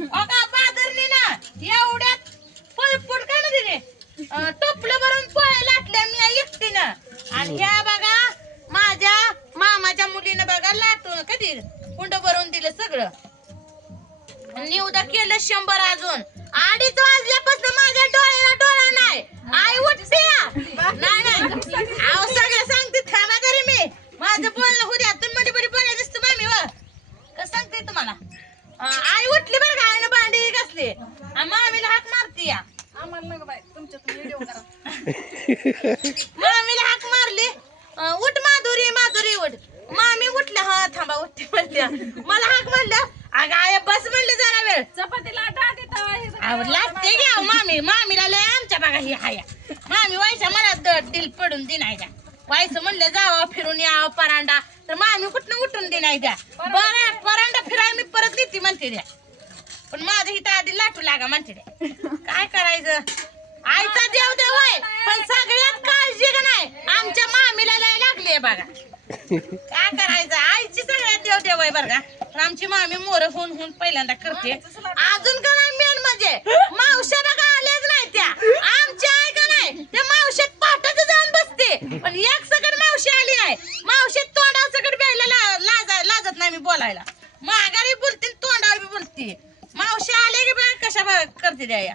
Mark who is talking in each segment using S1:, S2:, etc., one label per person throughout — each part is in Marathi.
S1: बादरनी ना एवढ्यात फळफूट काय ना तिने टोपलं भरून पोळ्या लाटल्या मी एकटीनं. आणि ह्या बघा माझ्या मामाच्या मुलीनं बघा लाट कधी कुंड भरून दिलं सगळं.
S2: निवदा केलं शंभर अजून. व्हिडिओ करा.
S1: मामीला हाक मारली. अं, उठ माधुरी माधुरी उठ. मामी उठल्या. हा थांबा उठते म्हणल्या मला हाक म्हणलं अगं आय बस म्हणलं जरा वेळ.
S2: चपातीला
S1: लागते घ्या हो मामी. मामीला लय आमच्या बघा ही हाया. मामी व्हायच्या मला द- दिल पडून दिनायच्या. व्हायचं म्हणलं जावं फिरून यावं परांडा. तर मामी कुठनं उठून दिनाय द्या बरं परांडा फिराय मी परत देते म्हणते द्या. पण माझं इथं आधी लाटू लागा म्हणते द्या. काय करायचं? आईचा देव देव आहे पण सगळ्यात काळजी का नाही? आमच्या मामीला लय लागली बघा. काय करायचं? आईची सगळ्यात देव देव आहे बरं का. पण आमची मामी मोर होऊन होऊन पहिल्यांदा करते. अजून का नाही मेन म्हणजे? मावश्या बघा आल्याच नाही त्या. आमची आई का नाही? त्या मावशात पाठच जाऊन बसते. पण एक सकट मावशी आली नाही. मावशी तोंडावर सकट प्यायला ला- लाजा लाजत नाही मी बोलायला. माघारी बोलते तोंडावर बी बोलते. मावशी आले की बघा कशा बघा करते त्या या?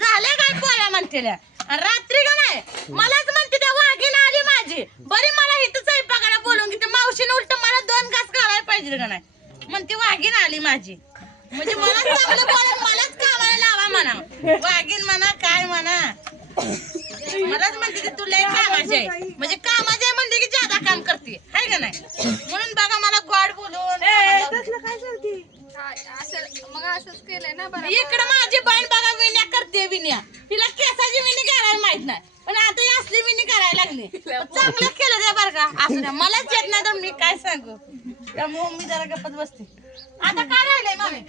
S1: झाल्या काय पोळ्या म्हणते रात्री का नाही? मलाच म्हणते त्या वाघीण आली माझी. बरी मला इथं स्वयंपाकाला बोलून की त्या मावशीने उलट मला दोन घास घालायला पाहिजे का नाही? म्हणते वाघीण आली माझी. म्हणजे मला चांगलं बोलून मलाच कामाला लावा म्हणा. वाघीण म्हणा काय म्हणा. मलाच म्हणते की तू लय कामाची आहे. म्हणजे कामाची आहे म्हणते की जादा काम करते. हाय का नाही? म्हणून बघा मला गोड बोलून.
S2: असं मग असंच केलंय ना बरं
S1: इकडे माझी बहीण बघा विण्या करते विण्या. तिला केसाची विणी करायला माहीत नाही. पण आता ही असली विणी करायला लागली. चांगलं केलं त्या बरं का असू द्या मलाच येत नाही तर मी काय सांगू? त्यामुळे मी जरा गप्पत बसते. आता काय राहिलंय मामी?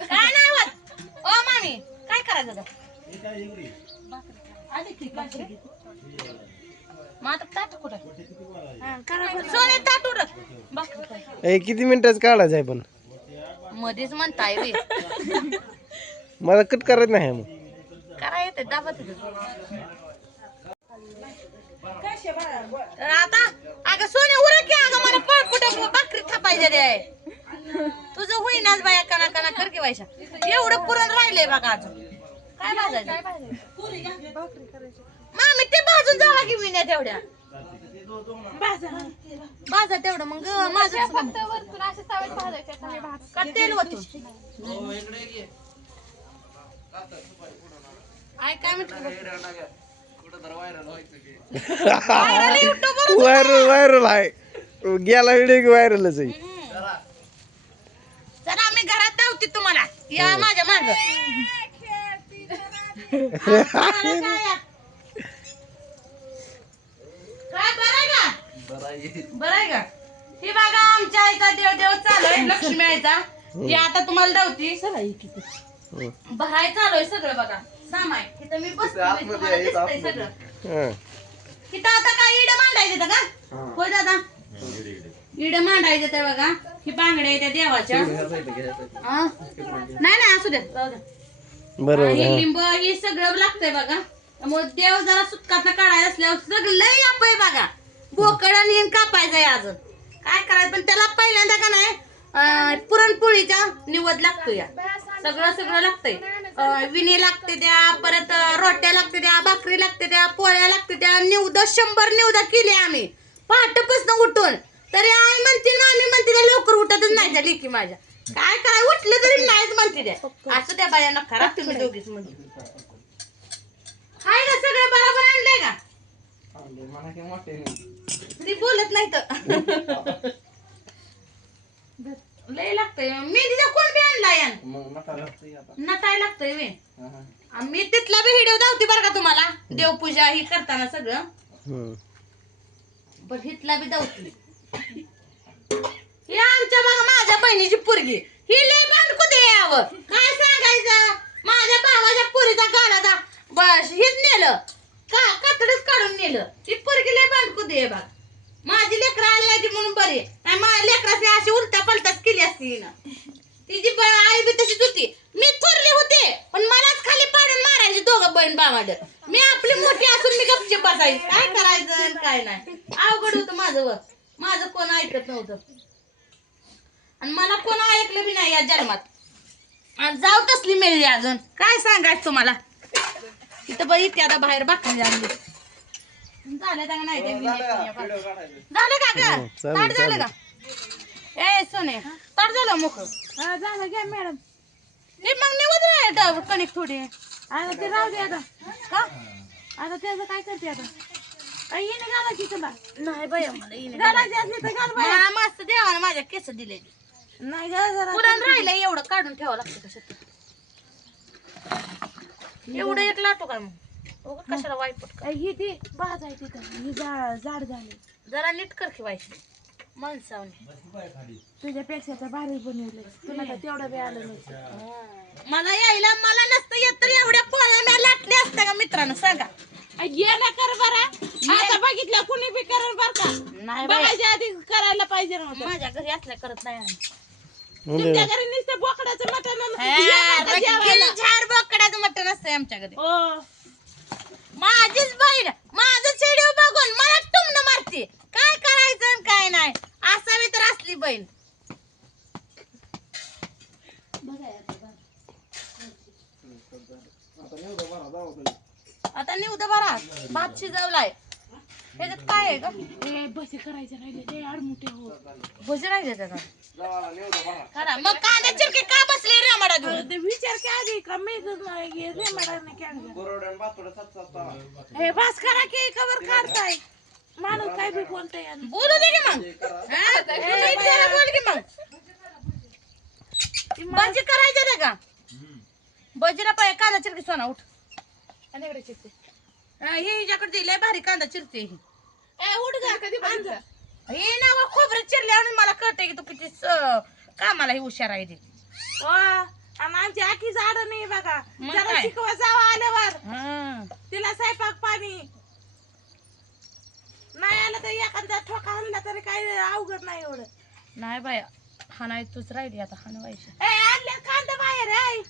S1: काय नाही होत. ओ मामी काय करायचं आता? आधी की भाकरी? मग आता ताट कुठं सोने ताट उरत भाकरी काय?
S3: ए किती मिनिटाच काढायचं आहे पण.
S1: मध्येच म्हणताय रे.
S3: मला कट करत नाही मग.
S1: करा येते दाबत तर आता अगं सोने उर की अगं मला पळपुट भाकरी थापायच्या रे तुझं होईनाच बाया कना कना कर की व्हायच्या एवढं पुरण राहिलंय बघा अजून. काय भाजायचं? मामी ते भाजून जावा की विण्या तेवढ्या. भाजा तेवढं मग माझं
S2: फक्त वरतून असे भाजायचे सगळे
S1: का तेल वतून आय काय म्हटलं युट्यूब
S3: व्हायरल व्हायरल आहे. गेला व्हिडिओ की व्हायरलच आहे.
S1: चला आम्ही घरात धावते तुम्हाला. या माझ्या माग काय बरं आहे का बरं आहे का? हे बघा आमच्या आईचा देव देव चालू आहे लक्ष्मी आईचा ती आता तुम्हाला धावती भराय चालू आहे सगळं बघा. सामाय इथं मी बसते तुम्हाला दिसतंय सगळं.
S3: हं.
S1: इथं आता काय इड मांडायचं का? होय दादा. इड मांडायचं ते बघा. ही बांगड्या आहेत त्या देवाच्या. हा? नाही नाही असू द्या जाऊ द्या.
S3: बरोबर
S1: आणि
S3: हा.
S1: लिंब हे सगळं लागतंय बघा. त्यामुळे देव जरा सुटकात काढायला असल्यावर सगळं लय आहे बघा. बोकड आणि कापायचं आहे अजून. काय करायचं? पण त्याला पहिल्यांदा का नाही अं, पुरणपोळीचा निवद लागतो या सगळं सगळं लागतंय. अं, विणी लागते द्या परत अं, रोट्या लागते द्या भाकरी लागते द्या पोळ्या लागते द्या निवद शंभर निवदा केली आम्ही. पहाटेपासून उठून. तरी आई म्हणते ना आम्ही म्हणते त्या लवकर उठतच नाही त्या लेकी माझ्या. काय काय उठलं तरी नाहीच म्हणते द्या असं त्या बायांना खराब तुम्ही दोघीच म्हणते हाय ना सगळं बरोबर आणलंय का ती बोलत नाही तर. लय लागतंय. मेहंदीचा कोण बी आणला यान नटाय लागतंय वे मी तिथला बी व्हिडिओ दावते बरं का तुम्हाला. देवपूजा ही करताना सगळं. पण हिथला बी दावते. हे आमच्या मग माझ्या बहिणीची पोरगी. ही लय बांधकू दे यावं काय सांगायचं? माझ्या भावाच्या पुरीचा गाडाचा हेच नेलं. का? कातडच काढून नेलं. ती पोरगी लय बांधकू दे बघ. माझी लेकरं आली नाही म्हणून बरी नाही माझ्या लेकराची अशी उलटा पलटाच केली असती ना तिची ब- आई बी तशीच होती. मी थोरली होते पण मलाच खाली पाडून मारायची दोघं बहीण भावाड मी आपली मोठी असून मी गपची बसायची. काय करायचं आणि काय नाही. अवघड होतं माझं व माझं कोण ऐकत नव्हतं. आणि मला कोण ऐकलं बी नाही या जन्मात. आणि जाऊ तसली मिळली अजून. काय सांगायचं तुम्हाला? इथं बघितली आता बाहेर बाकरी आणली. झालं का नाही पुण्य झालं का ग?
S3: हो,
S1: ताट झालं का? ए सोने ताट झालं मुख
S2: झालं घ्या मॅडम.
S1: ते मग निवड नाही कणिक थोडी.
S2: आता ते राहू दे आता.
S1: का?
S2: आता त्याचं काय करते आता? काही येणे घालायची तुला.
S1: नाही येईन.
S2: घालायची असली तर घाल बाई.
S1: मला मस्त देवानं माझ्या केस दिलेली.
S2: नाही ग जरा.
S1: पुरण राहिलं एवढं काढून ठेवावं लागतं कशात एवढं एक लाटू काय मग? उगाच कशाला वाईपट
S2: ही ती बाज आहे तिथं. ही जा- जाड झाली.
S1: जरा नीट कर खिवायची माणसावने.
S2: तुझ्यापेक्षा तर भारी बनवले. तुला तर तेवढं बी आलं नाही.
S1: मला यायला मला नसतं येत तर एवढ्या पोळ्या म्या लाटल्या असत्या का मित्रांनो सांगा.
S2: गेला कर बरा. आता बघितलं कुणी बी करल बर का?
S1: नाही बाई.
S2: बघायच्या आधी करायला पाहिजे नव्हतं.
S1: माझ्या घरी असल्या करत नाही आम्ही.
S2: तुमच्या घरी नुसतं बोकडाचं मटण
S1: हा, रगील झाड बोकडाचं मटण असतंय
S2: हो.
S1: माझीच बहीण माझं व्हिडिओ बघून मला टुमणं मारते. काय करायचं आणि काय नाही. असावी तर असली बहीण. आता निवद बरा. भात शिजवलाय. ह्याच्यात काय आहे ग?
S2: ए बसे करायचे राहिले. ते आडमुठे हो.
S1: भुजी राहिले का खरा मग कांदा चिरके का बसले रे घेऊन?
S2: ते विचार की आधी का मी रे मॅडम हे बस करा की कवर काढताय. माणूस काय बी बोलताय
S1: बोलू दे की मग. हा? जरा बोल की मग. भजी करायचे रे का? भजीला पाहिजे कांदा चिरके सोना उठ.
S2: आणि इकडे.
S1: हा, हिच्याकडे दिलंय भारी कांदा चिरते ही.
S2: ए उठ कधी बांधलं
S1: हे ना व खोबरं चिरले आणि मला कळतंय की तू किती स- कामाला ही हुशार आहे ती.
S2: आणि आमची आखी झाड नाही बघा.
S1: मग
S2: जरा
S1: काय?
S2: शिकवा जावं आल्यावर.
S1: हा.
S2: तिला स्वयंपाक पाणी. नाही आलं तर एखादा ठोका आणला तरी काही अवघड नाही एवढं.
S1: नाही बाय हा नाही तूच राहिली आता हा व्हायची.
S2: ए आणले कांदा बाहेर आहे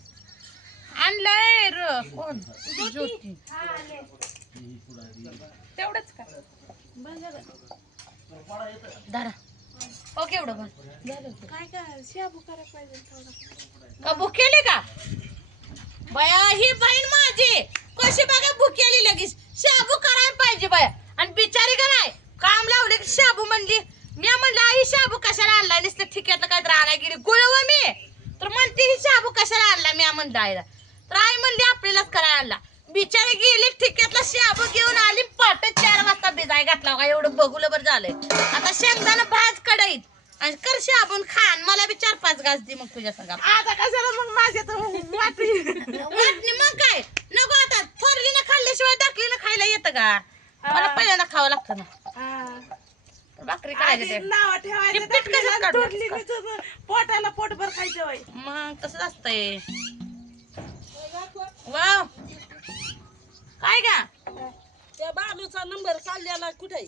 S1: आणलंय र. कोण? ज्योती.
S2: आणले.
S1: तेवढंच का. धरा. ओके एवढं बघ
S2: काय काय? शाबू करायला पाहिजे थोडं
S1: का भुकेली का? बया ही बहीण माझी. कशी बघा भुकेली लगेच. शाबू करायला पाहिजे बया. आणि बिचारी का नाही? काम लावले की शाबू म्हणली. मी म्हणलं आई शाबू कशाला आणला नुसतं ठिक्यातलं काय तर गेली. गुळव मी. तर म्हणते ही शाबू कशाला आणला मी म्हणलं आईला तर आई म्हणली आपल्यालाच करायला आणला बिचारी गेली ठिक्यातला शाबू घेऊन आली पाट चार घातला का एवढं बघुलं बरं झालंय. आता शेंगदाणा भाज कढईत. आणि कर शाबून खान मला बी चार पाच घास दे मग तुझ्या संगा.
S2: आता कशाला मग माझ्या तर
S1: वाटणी मग काय? नको आता थोरलीनं खाल्ल्याशिवाय दाखलीनं खायला येतं का? मला पहिल्यांदा खावं लागतं ना. भाकरी करायची ते.
S2: नावं ठेवायचं
S1: पीठ काढलं?
S2: तुझं पोटाला पोटभर खायचं वय
S1: मग तसंच असतंय. वाव. काय का
S2: त्या बालूचा नंबर काढलेला कुठे?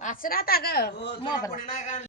S1: असं राहता ग मोबाईल